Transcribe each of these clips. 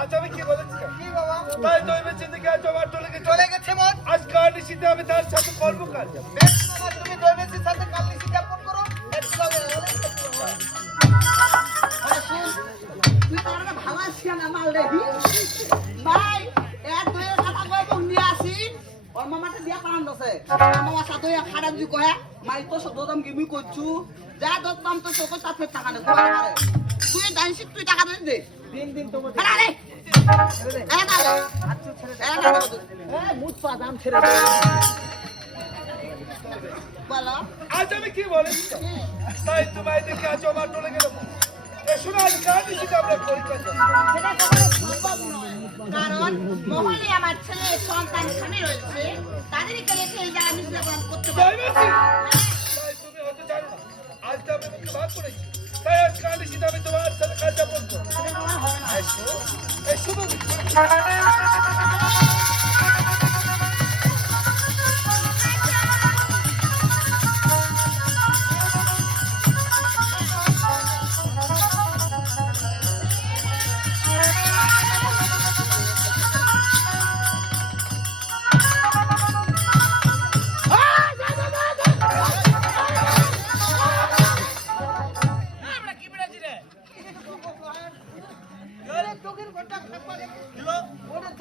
আচ্ছা আমি কি বলেছি কি বাবা তাই দইবে চিন্তা আজ আমার চলে গেছে চলে গেছে মন আজ কার নিশিতে আমি তার সাথে করব কাজ তুমি সাথে কাল সাথে যদি মাই তো দাম কি যা দাম তো টাকা নে তুই জানিস তুই টাকা দে দিন দিন আরে বলো। আজ আমি কি বলেছি তাই তোমায় দেখে আজ আমার চলে গেল এ শোনো আজ নিশিতে আমরা পরীক্ষা মহলে আমার ছেলে সন্তান স্বামী রয়েছে। তাদেরকে রেখে এই জায়গা মিশলে করতে পারব আজ তো আমি মুখে ভাগ করেছি। তাই আজ কার নিশিতে আমি তোমার সাথে কাজ যাপন করব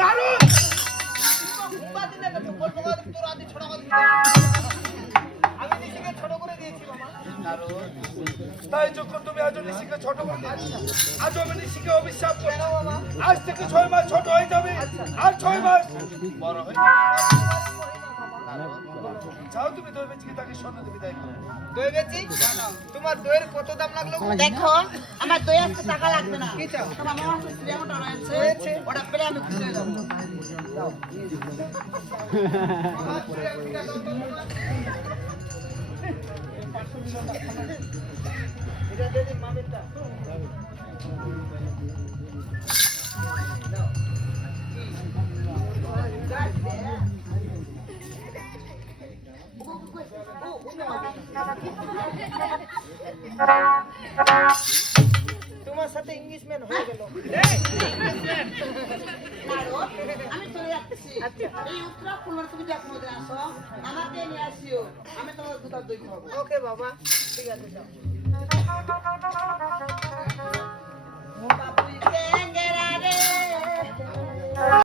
কারণ আমি নিশিকে ছোট করে দিয়েছি মামা তাই যখন তুমি আজ নিশিকে ছোট করে আজ আমি নিশিকে অভিশাপ করলাম আজ থেকে ছয় মাস ছোট হয়ে যাবে আর ছয় মাস বড় হয়ে। যাও তুমি দই বেচিকে তাকে স্বর্ণ দেবে তাই করো। দই বেচি? তোমার দইয়ের কত দাম লাগল? দেখো আমার দই আসতে টাকা লাগবে না। কি চাও? তোমার রয়েছে। ওটা পেলে আমি খুশি হয়ে যাব। তোমার ইংলিশম্যান হয়ে গেল। আমি চলে যাচ্ছি। এই উত্তরাখণ্ড তুমি যখন ওদের আসো। আমাকে নিয়ে আসিও। আমি তোমার দুটার দই খাব। ওকে বাবা ঠিক আছে যাও। বাবুই টেঙ্গেরা রে।